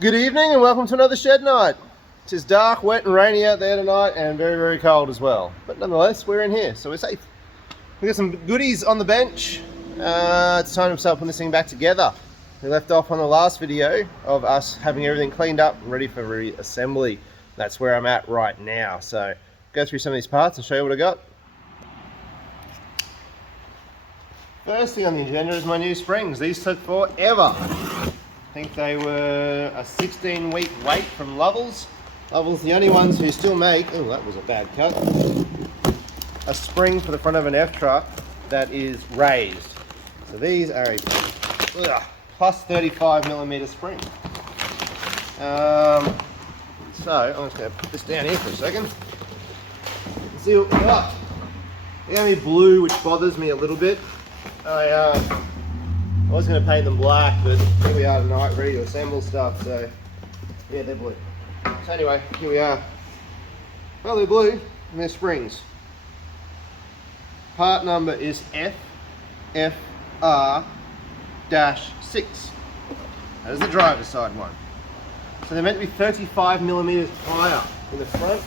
Good evening and welcome to another shed night. It is dark, wet and rainy out there tonight and very, very cold as well. But nonetheless, we're in here, so we're safe. We've got some goodies on the bench. It's time to start putting this thing back together. We left off on the last video of us having everything cleaned up and ready for reassembly. That's where I'm at right now. So go through some of these parts and show you what I got. First thing on the agenda is my new springs. These took forever. I think they were a 16-week wait from Lovells. Lovells, the only ones who still make, oh, that was a bad cut, a spring for the front of an F truck that is raised. So these are a plus 35mm spring. So I'm just going to put this down here for a second. See what we got. They gave me blue, which bothers me a little bit. I was going to paint them black, but here we are tonight, ready to assemble stuff, so yeah, they're blue. So anyway, here we are. Well, they're blue, and they're springs. Part number is FFR-6. That is the driver's side one. So they're meant to be 35mm higher in the front.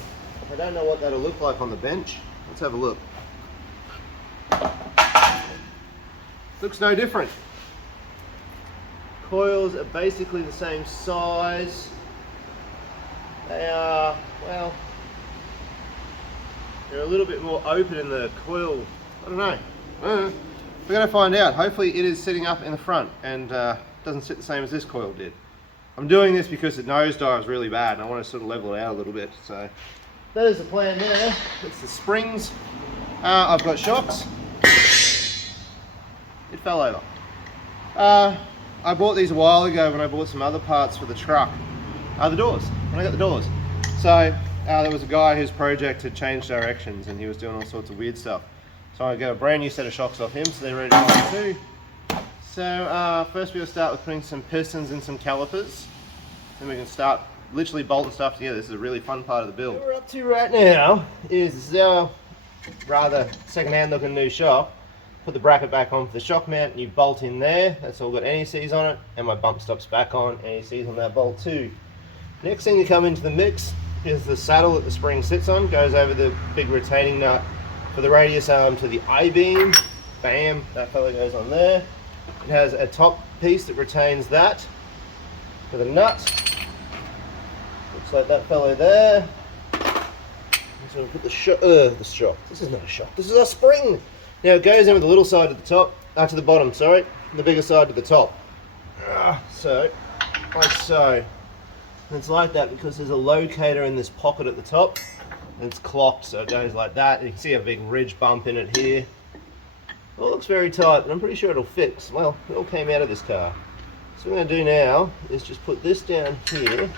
I don't know what that'll look like on the bench. Let's have a look. Looks no different. Coils are basically the same size. They are, well, they're a little bit more open in the coil. I don't know. We're going to find out. Hopefully it is sitting up in the front and doesn't sit the same as this coil did. I'm doing this because it nosedives really bad and I want to sort of level it out a little bit. So that is the plan there. It's the springs. I've got shocks. It fell over. I bought these a while ago when I bought some other parts for the truck. The doors, when I got the doors. So there was a guy whose project had changed directions and he was doing all sorts of weird stuff. So I got a brand new set of shocks off him, so they're ready to go too. So first we'll start with putting some pistons and some calipers. Then we can start literally bolting stuff together. This is a really fun part of the build. What we're up to right now is this is our rather second-hand looking new shock. Put the bracket back on for the shock mount, you bolt in there, that's all got NECs on it, and my bump stop's back on, NECs on that bolt too. Next thing to come into the mix is the saddle that the spring sits on, goes over the big retaining nut for the radius arm to the I-beam, bam, that fella goes on there. It has a top piece that retains that for the nut, looks like that fellow there. So we'll put the shock, this is not a shock, this is a spring! Now it goes in with the little side to the top, to the bottom, sorry, the bigger side to the top. So, like so. And it's like that because there's a locator in this pocket at the top, and it's clocked, so it goes like that. And you can see a big ridge bump in it here. It all looks very tight, but I'm pretty sure it'll fix. Well, it all came out of this car. So what I'm going to do now is just put this down here,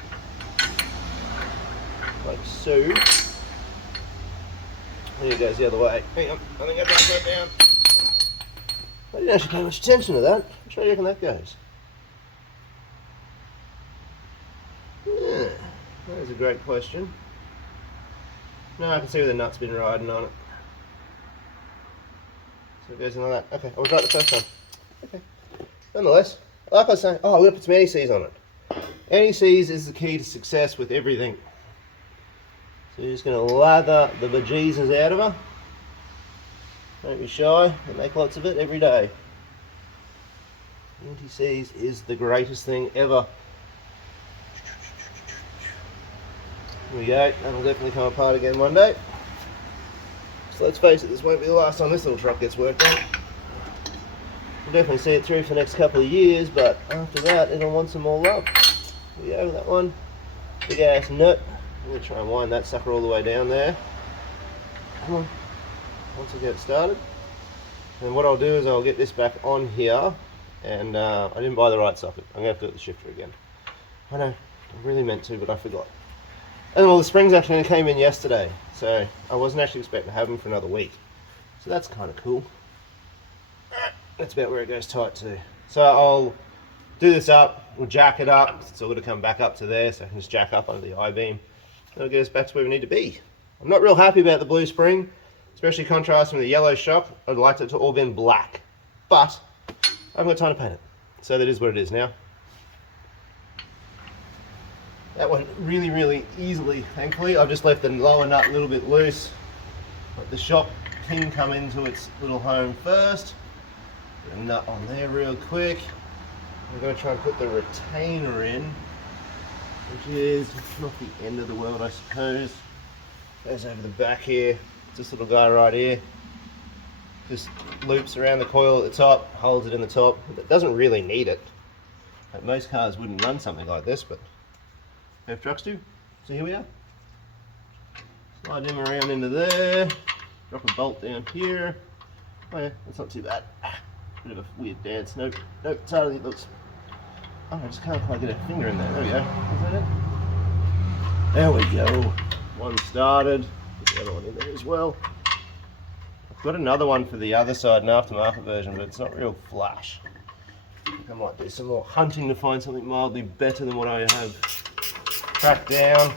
like so. Here it goes the other way. Hang on, I think I got that down. I didn't actually pay much attention to that. Which way do you reckon that goes? Yeah, that is a great question. No, I can see where the nut's been riding on it. So it goes in like that. Okay, I was right the first time. Okay. Nonetheless, like I was saying, oh, we're going to put some NECs on it. NECs is the key to success with everything. So you're just going to lather the bejesus out of her. Don't be shy, they make lots of it every day. NTCs is the greatest thing ever. Here we go, that'll definitely come apart again one day. So let's face it, this won't be the last time this little truck gets worked on. We'll definitely see it through for the next couple of years, but after that it'll want some more love. Here we go, that one. Big ass nut. I'm going to try and wind that sucker all the way down there. Come on. Once I get it started. And what I'll do is I'll get this back on here. And I didn't buy the right socket. I'm going to have to do it with the shifter again. I know, I really meant to, but I forgot. And well, the springs actually came in yesterday. So I wasn't actually expecting to have them for another week. So that's kind of cool. That's about where it goes tight too. So I'll do this up, we'll jack it up. It's all going to come back up to there, so I can just jack up under the I-beam. That'll get us back to where we need to be. I'm not real happy about the blue spring, especially contrasting with the yellow shock. I'd like it to all been black, but I haven't got time to paint it. So that is what it is now. That went really, really easily, thankfully. I've just left the lower nut a little bit loose. Let the shock pin come into its little home first. Put a nut on there real quick. I'm going to try and put the retainer in, which is not the end of the world, I suppose. Goes over the back here. This little guy right here. Just loops around the coil at the top, holds it in the top. It doesn't really need it. Like most cars wouldn't run something like this, but F trucks do. So here we are. Slide him around into there. Drop a bolt down here. Oh yeah, that's not too bad. Bit of a weird dance. Nope, nope, it's hardly looks. Oh, I just can't quite get a finger in there. There we go. Is that it? There we go. One started. Put the other one in there as well. I've got another one for the other side, an aftermarket version, but it's not real flush. I think I might do some more hunting to find something mildly better than what I have tracked down.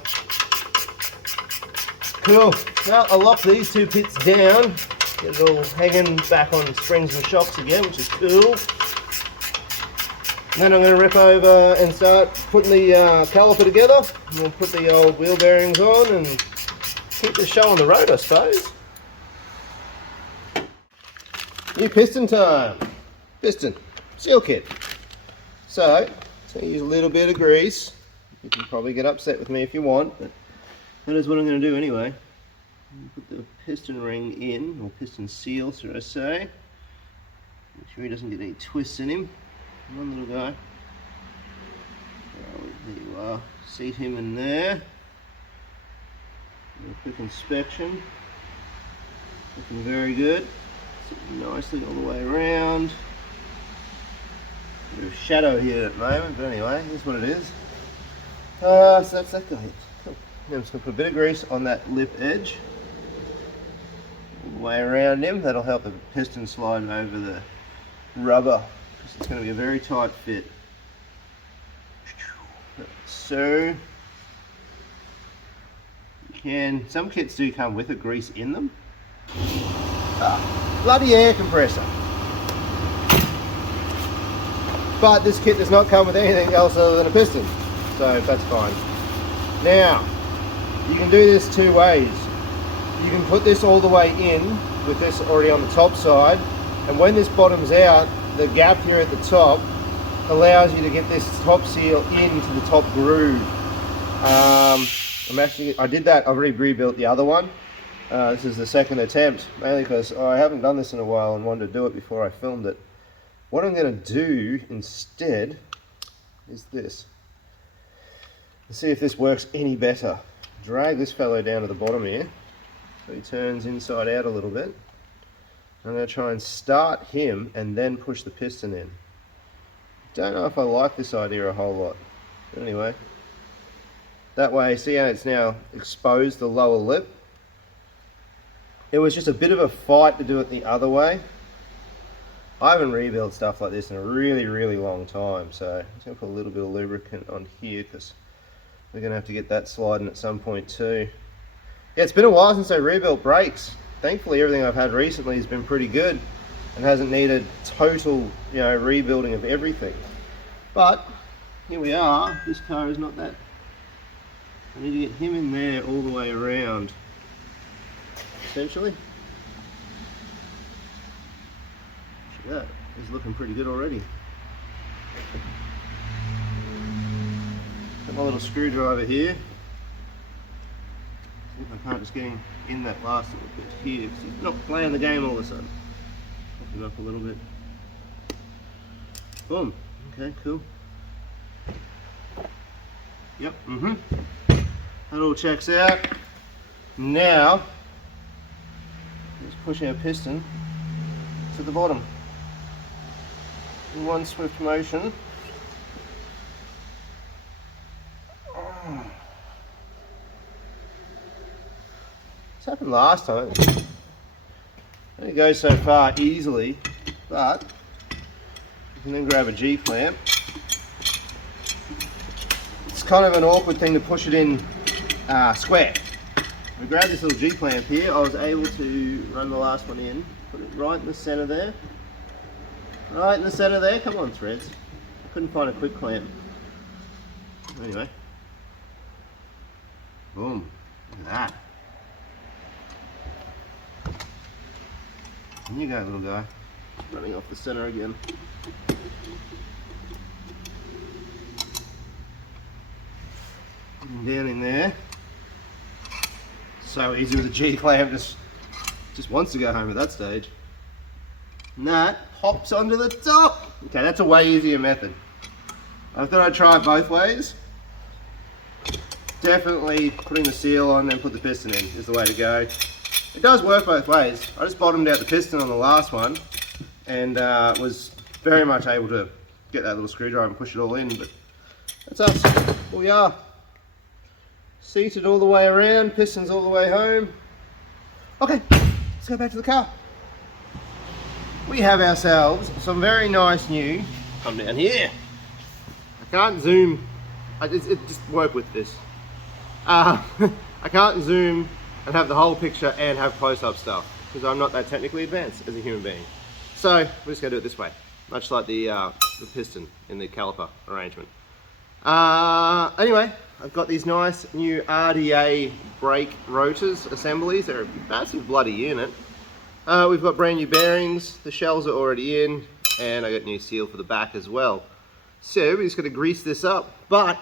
Cool. Well, I'll lock these two pits down. Get it all hanging back on springs and shocks again, which is cool. And then I'm going to rip over and start putting the caliper together. And we'll put the old wheel bearings on and keep the show on the road, I suppose. New piston time. Piston seal kit. So use a little bit of grease. You can probably get upset with me if you want, but that is what I'm going to do anyway. Put the piston ring in, or piston seal, should I say. Make sure he doesn't get any twists in him. One little guy. Oh, there you are. Seat him in there. A quick inspection. Looking very good. Sitting nicely all the way around. Bit of shadow here at the moment, but anyway, here's what it is. So that's that guy. Cool. Now I'm just going to put a bit of grease on that lip edge. All the way around him. That'll help the piston slide over the rubber. It's going to be a very tight fit. So, some kits do come with a grease in them. Bloody air compressor. But this kit does not come with anything else other than a piston, so that's fine. Now, you can do this two ways. You can put this all the way in with this already on the top side, and when this bottoms out, the gap here at the top allows you to get this top seal into the top groove. I did that. I've already rebuilt the other one. This is the second attempt, mainly because I haven't done this in a while and wanted to do it before I filmed it. What I'm going to do instead is this. Let's see if this works any better. Drag this fellow down to the bottom here, so he turns inside out a little bit. I'm going to try and start him and then push the piston in. Don't know if I like this idea a whole lot. But anyway, that way, see how it's now exposed the lower lip? It was just a bit of a fight to do it the other way. I haven't rebuilt stuff like this in a really, really long time, so I'm just going to put a little bit of lubricant on here because we're going to have to get that sliding at some point too. Yeah, it's been a while since I rebuilt brakes. Thankfully, everything I've had recently has been pretty good and hasn't needed total, rebuilding of everything. But here we are. This car is not that. I need to get him in there all the way around, essentially. Yeah, he's looking pretty good already. Got my little screwdriver here. See if I can't just get him in that last little bit here, because he's not playing the game all of a sudden. Pop him up a little bit. Boom. Okay, cool. Yep, that all checks out. Now, let's push our piston to the bottom. In one swift motion. This happened last time. It only goes so far easily, but you can then grab a G-clamp. It's kind of an awkward thing to push it in square. We grabbed this little G-clamp here. I was able to run the last one in, put it right in the center there. Right in the center there. Come on, threads. I couldn't find a quick clamp. Anyway, Boom. Look at that. In you go, little guy. Running off the center again. Down in there. So easy with a G-clamp, just wants to go home at that stage. And that pops onto the top. Okay, that's a way easier method. I thought I'd try it both ways. Definitely putting the seal on and put the piston in is the way to go. It does work both ways. I just bottomed out the piston on the last one and was very much able to get that little screwdriver and push it all in, but that's us. Here we are. Seated all the way around, pistons all the way home. Okay, let's go back to the car. We have ourselves some very nice new, come down here. I can't zoom, it just work with this. I can't zoom and have the whole picture and have close-up stuff because I'm not that technically advanced as a human being. So we're just gonna do it this way, much like the piston in the caliper arrangement. Anyway, I've got these nice new RDA brake rotors assemblies. They're a massive bloody unit. We've got brand new bearings, the shells are already in, and I got new seal for the back as well. So we're just gonna grease this up, but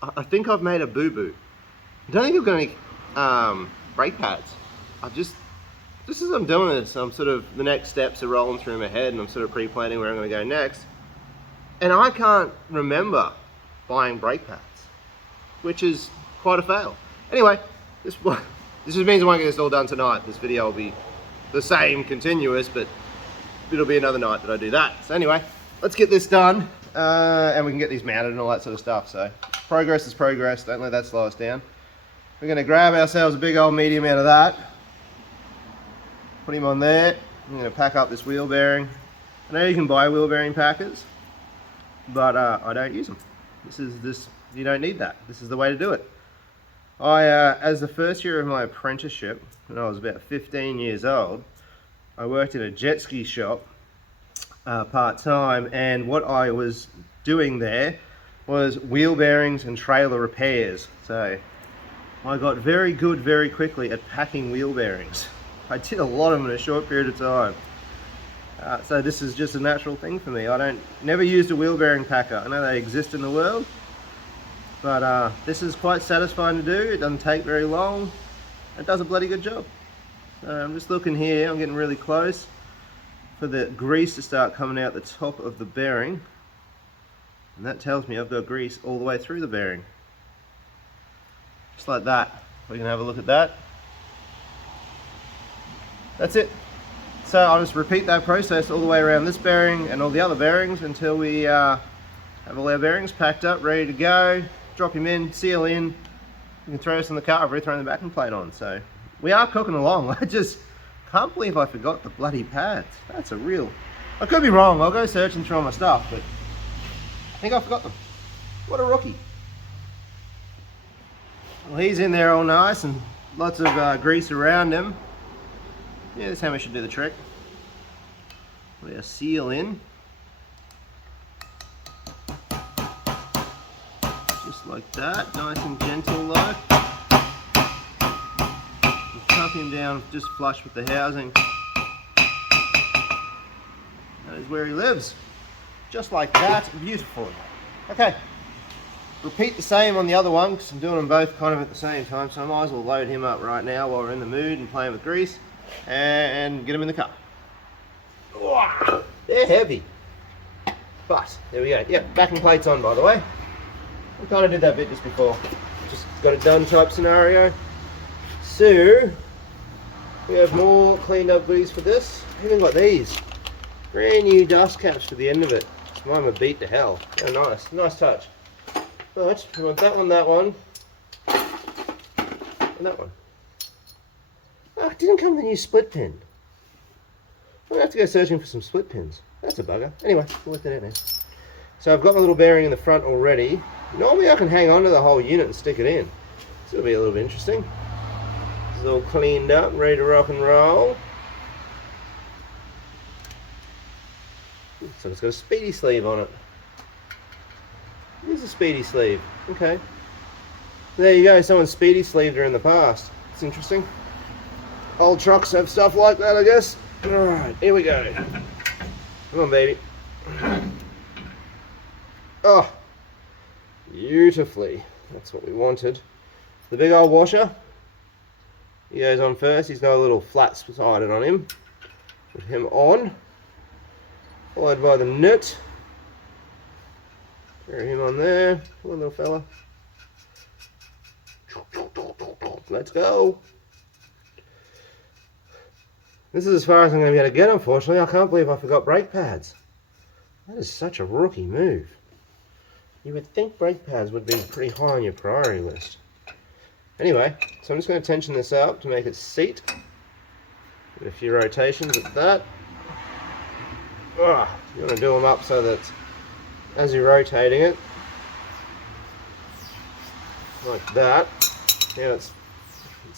I think I've made a boo-boo. I don't think I've got any brake pads. Just as I'm doing this, I'm sort of, the next steps are rolling through my head and I'm sort of pre-planning where I'm gonna go next. And I can't remember buying brake pads, which is quite a fail. Anyway, this just means I won't get this all done tonight. This video will be the same, continuous, but it'll be another night that I do that. So anyway, let's get this done and we can get these mounted and all that sort of stuff. So progress is progress, don't let that slow us down. We're gonna grab ourselves a big old medium out of that, put him on there. I'm gonna pack up this wheel bearing. I know you can buy wheel bearing packers, but I don't use them. You don't need that. This is the way to do it. As the first year of my apprenticeship, when I was about 15 years old, I worked in a jet ski shop part-time, and what I was doing there was wheel bearings and trailer repairs. So I got very good very quickly at packing wheel bearings. I did a lot of them in a short period of time. So this is just a natural thing for me. Never used a wheel bearing packer. I know they exist in the world, but this is quite satisfying to do. It doesn't take very long. It does a bloody good job. So I'm just looking here, I'm getting really close for the grease to start coming out the top of the bearing. And that tells me I've got grease all the way through the bearing. Just like that. We can have a look at that. That's it. So I'll just repeat that process all the way around this bearing and all the other bearings until we have all our bearings packed up, ready to go. Drop him in, seal in. You can throw us in the car. I've already thrown the backing plate on. So we are cooking along. I just can't believe I forgot the bloody pads. That's a real... I could be wrong. I'll go searching through all my stuff, but I think I forgot them. What a rookie. Well, he's in there all nice and lots of grease around him. Yeah, that's how we should do the trick. Put our seal in. Just like that, nice and gentle though. Tuck him down just flush with the housing. That is where he lives. Just like that, beautiful. Okay, repeat the same on the other one because I'm doing them both kind of at the same time, so I might as well load him up right now while we're in the mood and playing with grease. And get them in the car. Wow, they're heavy, but there we go. Yep, backing plates on, by the way. We kind of did that bit just before, just got it done type scenario. So we have more cleaned up goodies for this. Even got these brand new dust caps for the end of it. Mine were beat to hell. Oh, nice touch. But we want that one, and that one. Oh, it didn't come with a new split pin. I'm gonna have to go searching for some split pins. That's a bugger. Anyway, we'll work that out now. So I've got my little bearing in the front already. Normally I can hang on to the whole unit and stick it in. This will be a little bit interesting. This is all cleaned up, ready to rock and roll. So it's got a speedy sleeve on it. Here's a speedy sleeve. Okay. There you go, someone speedy sleeved her in the past. It's interesting. Old trucks have stuff like that, I guess. Alright, here we go. Come on, baby. Oh, beautifully. That's what we wanted. The big old washer. He goes on first. He's got a little flat sided on him. Put him on. Followed by the nut. Throw him on there. Come on, little fella. Let's go. This is as far as I'm going to be able to get, unfortunately. I can't believe I forgot brake pads. That is such a rookie move. You would think brake pads would be pretty high on your priority list. Anyway, so I'm just going to tension this up to make it seat. Give it a few rotations at that. You want to do them up so that as you're rotating it, like that, now it's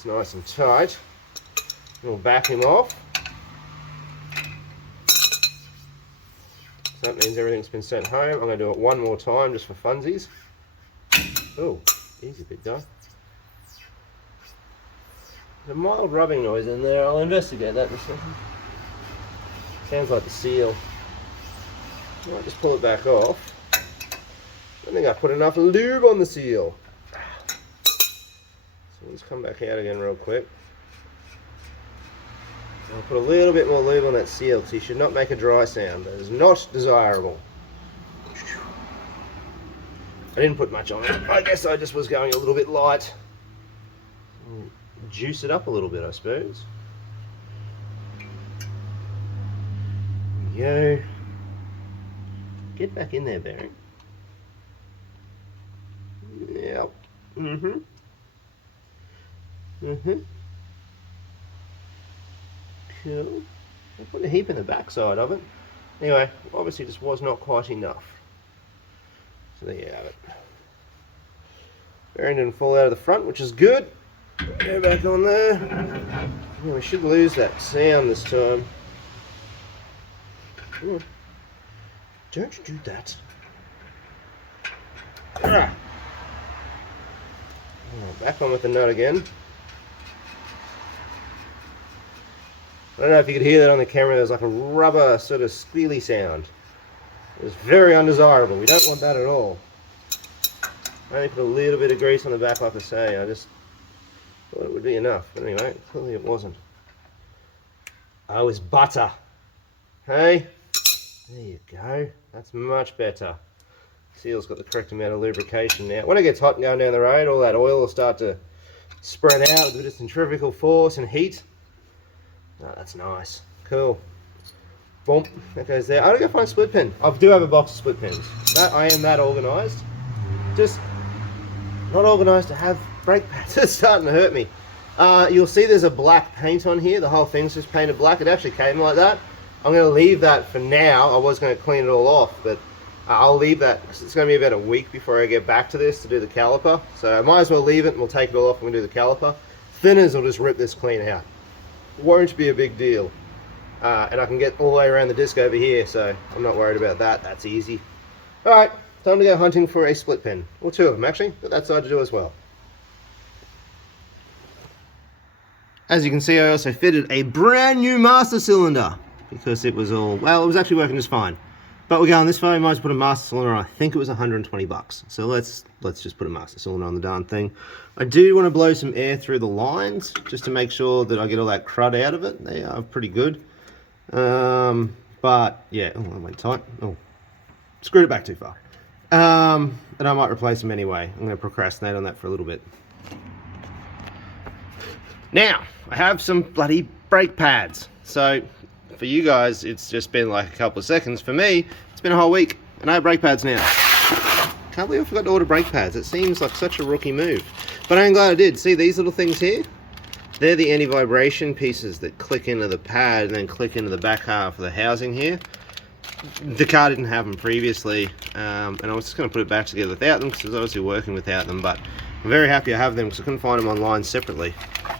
nice and tight. We'll back him off. So that means everything's been sent home. I'm going to do it one more time just for funsies. Oh, easy big guy. There's a mild rubbing noise in there. I'll investigate that in a second. Sounds like the seal. I might just pull it back off. I think I put enough lube on the seal. So let's come back out again real quick. I'll put a little bit more lube on that seal because you should not make a dry sound. That is not desirable. I didn't put much on it. I guess I just was going a little bit light. Juice it up a little bit, I suppose. There we go. Get back in there, Barry. Yep. Cool. I put a heap in the backside of it. Anyway, obviously just was not quite enough. So there you have it. Bearing didn't fall out of the front, which is good. Go back on there. Yeah, we should lose that sound this time. Come on. Don't you do that. Back on with the nut again. I don't know if you could hear that on the camera. There's like a rubber sort of squealy sound. It was very undesirable. We don't want that at all. I only put a little bit of grease on the back, like I say. I just thought it would be enough. But anyway, clearly it wasn't. Oh, it's butter. Hey? There you go. That's much better. Seal's got the correct amount of lubrication now. When it gets hot and going down the road, all that oil will start to spread out with a bit of centrifugal force and heat. Oh, that's nice. Cool. Boom. That goes there. I'm going to go find a split pin. I do have a box of split pins. I am that organised. Just not organised to have brake pads. It's starting to hurt me. You'll see there's a black paint on here. The whole thing's just painted black. It actually came like that. I'm going to leave that for now. I was going to clean it all off, but I'll leave that. It's going to be about a week before I get back to this to do the caliper. So I might as well leave it and we'll take it all off and we'll do the caliper. Thinners will just rip this clean out. Won't be a big deal. And I can get all the way around the disc over here, so I'm not worried about that. That's easy. Alright, time to go hunting for a split pin. Or two of them actually, but that side to do as well. As you can see, I also fitted a brand new master cylinder because it was all, well, it was actually working just fine. But we're going this way, we might as well put a master cylinder on. I think it was 120 bucks. So let's just put a master cylinder on the darn thing. I do want to blow some air through the lines just to make sure that I get all that crud out of it. They are pretty good. But yeah, oh, that went tight. Oh, screwed it back too far. And I might replace them anyway. I'm going to procrastinate on that for a little bit. Now, I have some bloody brake pads. So for you guys, it's just been like a couple of seconds. For me, it's been a whole week, and I have brake pads now. Can't believe I forgot to order brake pads. It seems like such a rookie move. But I'm glad I did. See these little things here? They're the anti-vibration pieces that click into the pad and then click into the back half of the housing here. The car didn't have them previously, and I was just going to put it back together without them because it was obviously working without them, but I'm very happy I have them because I couldn't find them online separately.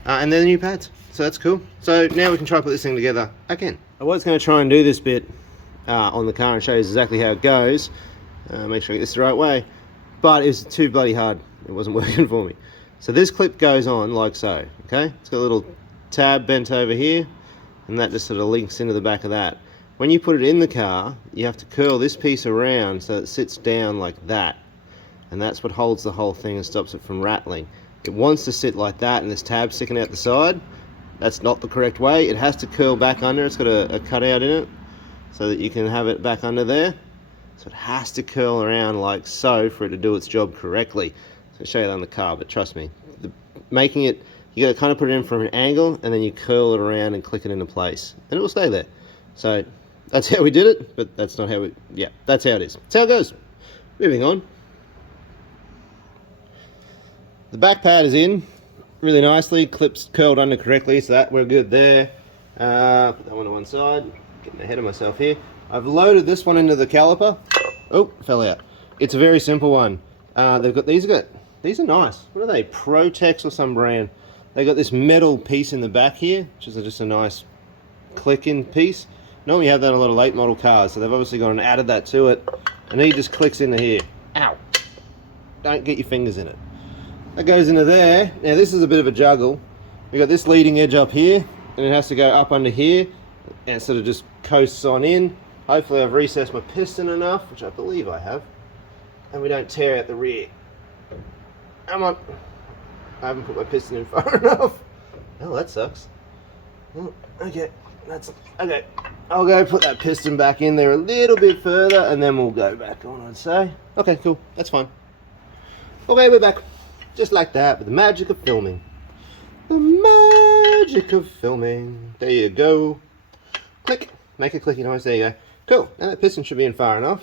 And they're the new pads, so that's cool. So now we can try to put this thing together again. I was going to try and do this bit on the car and show you exactly how it goes. Make sure I get this the right way. But it was too bloody hard. it wasn't working for me. So this clip goes on like so, okay? It's got a little tab bent over here, and that just sort of links into the back of that. When you put it in the car, you have to curl this piece around so it sits down like that. And that's what holds the whole thing and stops it from rattling. It wants to sit like that, and this tab sticking out the side. That's not the correct way. It has to curl back under. It's got a cutout in it so that you can have it back under there. So it has to curl around like so for it to do its job correctly. So I'll show you that on the car, but trust me, making it, you got to kind of put it in from an angle, and then you curl it around and click it into place, and it will stay there. So that's how we did it, but that's not how we, yeah, that's how it is. That's how it goes. Moving on. The back pad is in really nicely, clips curled under correctly, so that we're good there. Put that one to one side, getting ahead of myself here. I've loaded this one into the caliper. Oh, fell out. It's a very simple one. They've got these are nice. What are they? Protex or some brand. They got this metal piece in the back here, which is just a nice click-in piece. Normally you have that on a lot of late model cars, so they've obviously gone and added that to it. And he just clicks into here. Ow! Don't get your fingers in it. That goes into there. Now this is a bit of a juggle. We got this leading edge up here, and it has to go up under here, and it sort of just coasts on in. Hopefully I've recessed my piston enough, which I believe I have, and we don't tear out the rear. Come on. I haven't put my piston in far enough. Oh, that sucks. Oh, okay, that's okay. I'll go put that piston back in there a little bit further, and then we'll go back on, I'd say. Okay, cool. That's fine. Okay, we're back. Just like that, with the magic of filming. The magic of filming. There you go. Click. Make a clicky noise. There you go. Cool. Now that piston should be in far enough.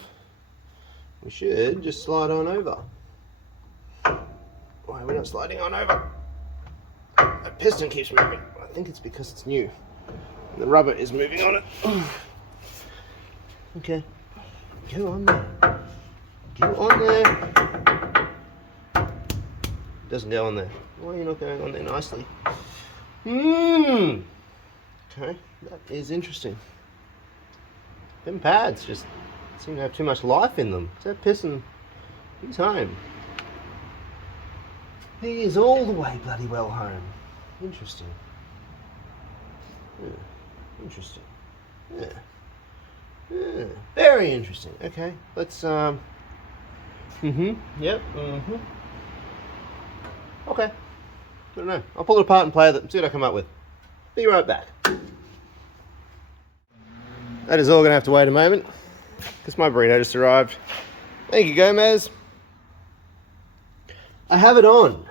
We should just slide on over. Why are we not sliding on over? That piston keeps moving. I think it's because it's new. The rubber is moving on it. Okay. Go on there. Go on there. Doesn't go on there. Why are you not going on there nicely? Okay, that is interesting. Them pads just seem to have too much life in them. That piston, he's home. He is all the way bloody well home. Interesting. Interesting. Yeah. Very interesting. Okay, let's yep. Okay. I don't know. I'll pull it apart and play with it and see what I come up with. Be right back. That is all going to have to wait a moment because my burrito just arrived. Thank you, Gomez. I have it on.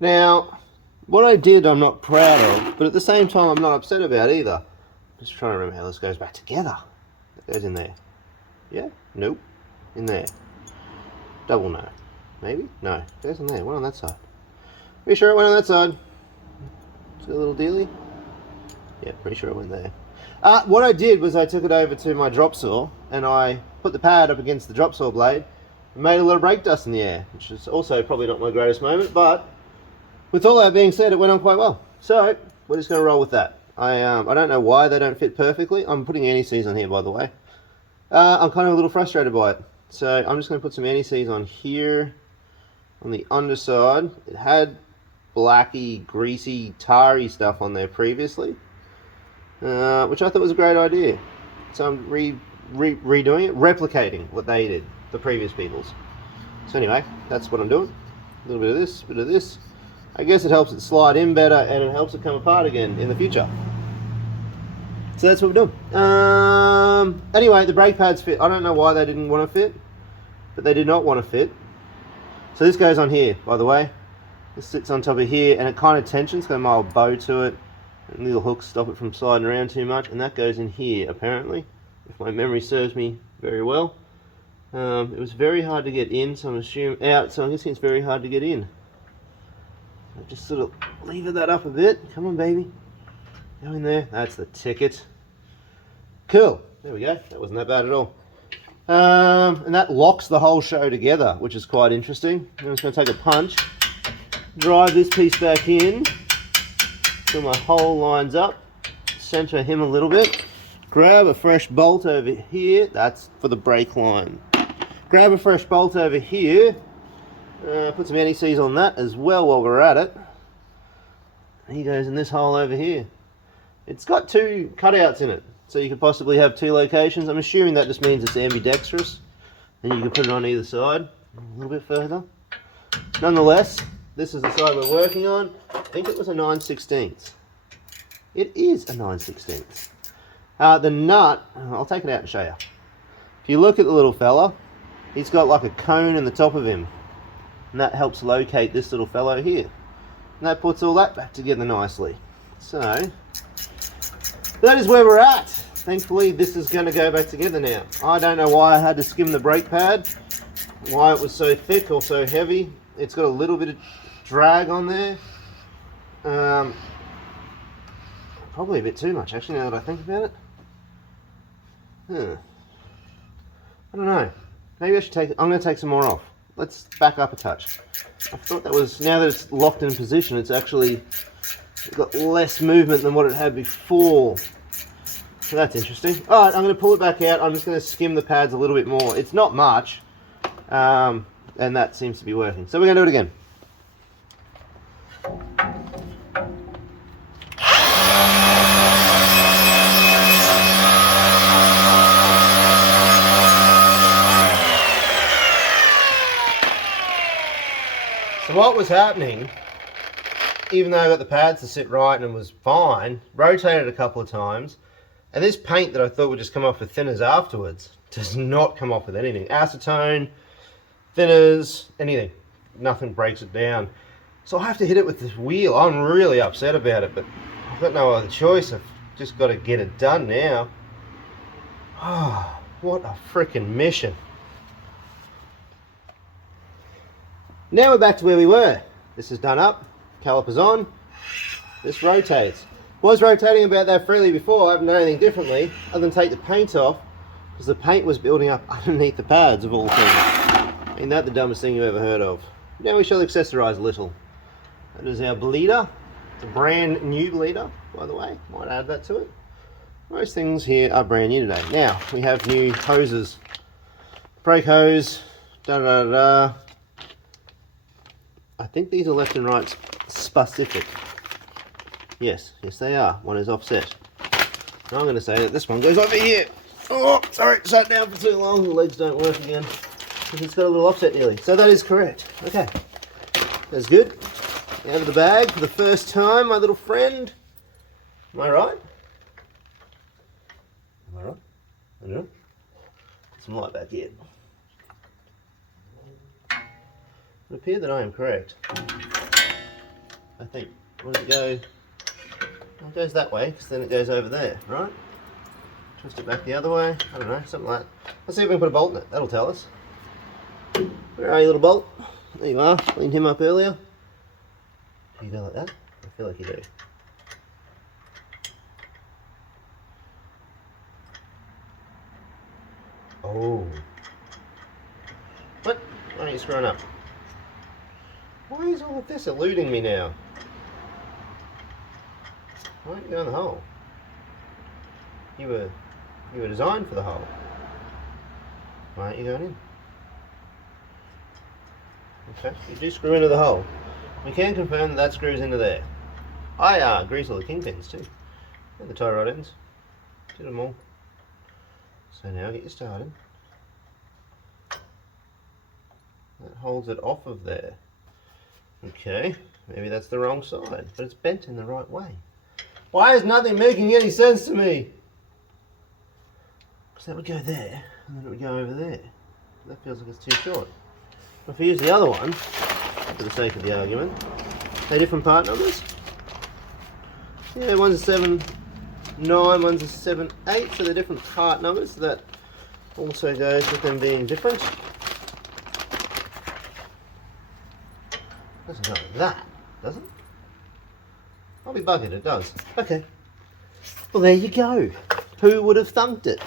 Now, what I did I'm not proud of, but at the same time I'm not upset about either. Just trying to remember how this goes back together. It goes in there. Yeah? Nope. In there. Double no. Maybe? No. It goes in there. One on that side. Pretty sure it went on that side. See a little dealy? Yeah, pretty sure it went there. What I did was I took it over to my drop saw and I put the pad up against the drop saw blade and made a lot of brake dust in the air, which is also probably not my greatest moment, but with all that being said, it went on quite well. So we're just going to roll with that. I don't know why they don't fit perfectly. I'm putting anti-seize on here, by the way. I'm kind of a little frustrated by it. So I'm just going to put some anti-seize on here on the underside. It had blacky, greasy, tarry stuff on there previously, which I thought was a great idea. So I'm redoing it, replicating what they did, the previous peoples. So anyway, that's what I'm doing. A little bit of this, a bit of this. I guess it helps it slide in better and it helps it come apart again in the future. So that's what we're doing. Anyway, the brake pads fit. I don't know why they didn't want to fit, but they did not want to fit. So this goes on here, by the way. This sits on top of here and it kind of tensions, got a mild bow to it. And little hooks stop it from sliding around too much, and that goes in here apparently, if my memory serves me very well. It was very hard to get in, so I'm assuming out, so I'm guessing it's very hard to get in. I've just sort of levered that up a bit. Come on, baby. Go in there. That's the ticket. Cool. There we go. That wasn't that bad at all. And that locks the whole show together, which is quite interesting. I'm just going to take a punch, drive this piece back in, so my hole lines up, center him a little bit, grab a fresh bolt over here. That's for the brake line. Grab a fresh bolt over here, Put some anti-seize on that as well while we're at it. He goes in this hole over here. It's got two cutouts in it, so you could possibly have two locations. I'm assuming that just means it's ambidextrous, and you can put it on either side a little bit further. Nonetheless, this is the side we're working on. I think it was a 9/16. It is a 9/16. The nut, I'll take it out and show you. If you look at the little fella, he's got like a cone in the top of him, and that helps locate this little fellow here. And that puts all that back together nicely. So, that is where we're at. Thankfully, this is going to go back together now. I don't know why I had to skim the brake pad, why it was so thick or so heavy. It's got a little bit of drag on there. Probably a bit too much, actually, now that I think about it. I don't know. Maybe I should I'm going to take some more off. Let's back up a touch. I thought that was, now that it's locked in position, it's actually got less movement than what it had before. So that's interesting. Alright, I'm going to pull it back out. I'm just going to skim the pads a little bit more. It's not much, and that seems to be working. So we're going to do it again. So what was happening, even though I got the pads to sit right and it was fine, rotated a couple of times, and this paint that I thought would just come off with thinners afterwards does not come off with anything. Acetone, thinners, anything. Nothing breaks it down. So I have to hit it with this wheel. I'm really upset about it, but I've got no other choice. I've just got to get it done now. Oh, what a freaking mission. Now we're back to where we were. This is done up, calipers on, this rotates. Was rotating about that freely before. I haven't done anything differently other than take the paint off, because the paint was building up underneath the pads of all things. Ain't that the dumbest thing you ever heard of? Now we shall accessorize a little. That is our bleeder. It's a brand new bleeder, by the way. Might add that to it. Most things here are brand new today. Now, we have new hoses. Brake hose, da-da-da-da. I think these are left and right specific. Yes, they are. One is offset. And I'm going to say that this one goes over here. Oh, sorry, sat down for too long. The legs don't work again. It's got a little offset nearly. So that is correct. Okay, that's good. Out of the bag for the first time, my little friend. Am I right? Am I right? I don't know. Some light back here. It appears that I am correct. I think. Where does it go? Well, it goes that way, because then it goes over there, right? Twist it back the other way. I don't know, something like that. Let's see if we can put a bolt in it. That'll tell us. Where are you, little bolt? There you are. Cleaned him up earlier. Do you go like that? I feel like you do. Oh. What? Why aren't you screwing up? Why is all of this eluding me now? Why aren't you going in the hole? You were designed for the hole. Why aren't you going in? Okay, you do screw into the hole. We can confirm that that screws into there. I grease all the kingpins too. And the tie rod ends. Did them all. So now get you started. That holds it off of there. Okay, maybe that's the wrong side, but it's bent in the right way. Why is nothing making any sense to me? Because that would go there, and then it would go over there. That feels like it's too short. If I use the other one, for the sake of the argument, they're different part numbers. Yeah, one's a 7.9, one's a 7.8, so they're different part numbers. So that also goes with them being different. Doesn't go like that, does it? I'll be buggered, it does. Okay. Well, there you go. Who would have thunked it?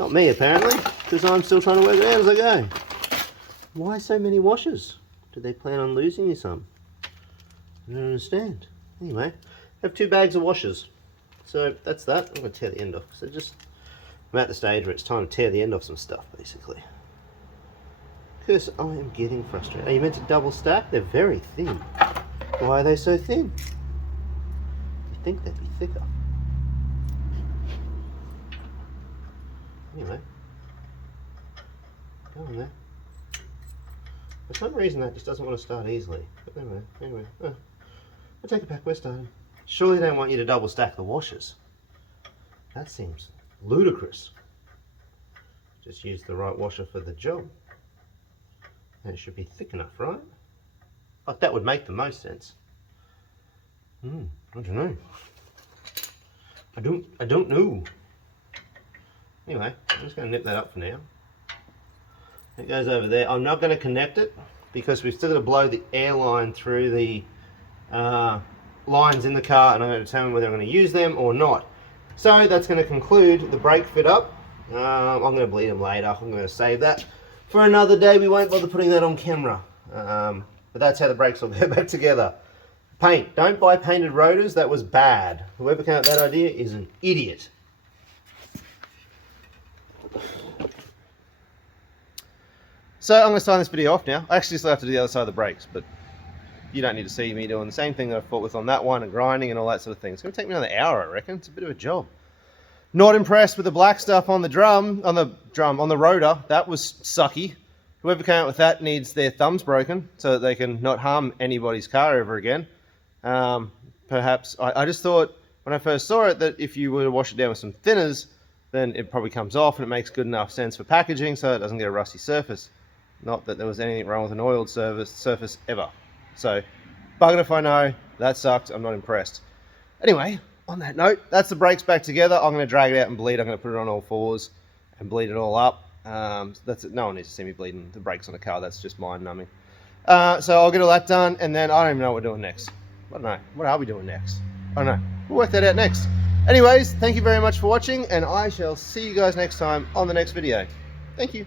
Not me, apparently, because I'm still trying to work it out as I go. Why so many washers? Did they plan on losing you some? I don't understand. Anyway, I have 2 bags of washers. So that's that. I'm going to tear the end off. So I'm at the stage where it's time to tear the end off some stuff, basically. Because I am getting frustrated. Are you meant to double stack? They're very thin. Why are they so thin? You'd think they'd be thicker. Anyway, go on there. For some reason that just doesn't want to start easily. But anyway, I'll take it back, we're starting. Surely they don't want you to double stack the washers. That seems ludicrous. Just use the right washer for the job. And it should be thick enough, right? Like that would make the most sense. I don't know. I don't know. Anyway, I'm just going to nip that up for now. It goes over there. I'm not going to connect it because we've still got to blow the air line through the lines in the car, and I'm going to determine whether I'm going to use them or not. So that's going to conclude the brake fit up. I'm going to bleed them later. I'm going to save that for another day. We won't bother putting that on camera. But that's how the brakes will go back together. Paint. Don't buy painted rotors. That was bad. Whoever came up with that idea is an idiot. So I'm going to sign this video off now. I actually still have to do the other side of the brakes, but you don't need to see me doing the same thing that I fought with on that one and grinding and all that sort of thing. It's going to take me another hour, I reckon. It's a bit of a job. Not impressed with the black stuff on the on the rotor. That was sucky. Whoever came up with that needs their thumbs broken so that they can not harm anybody's car ever again. Perhaps, I just thought when I first saw it that if you were to wash it down with some thinners, then it probably comes off and it makes good enough sense for packaging so it doesn't get a rusty surface. Not that there was anything wrong with an oiled surface ever. So, bugger if I know, that sucked, I'm not impressed. Anyway, on that note, that's the brakes back together. I'm going to drag it out and bleed. I'm going to put it on all fours and bleed it all up. That's it. No one needs to see me bleeding the brakes on a car. That's just mind numbing. So I'll get all that done, and then I don't even know what we're doing next. I don't know. What are we doing next? I don't know. We'll work that out next. Anyways, thank you very much for watching, and I shall see you guys next time on the next video. Thank you.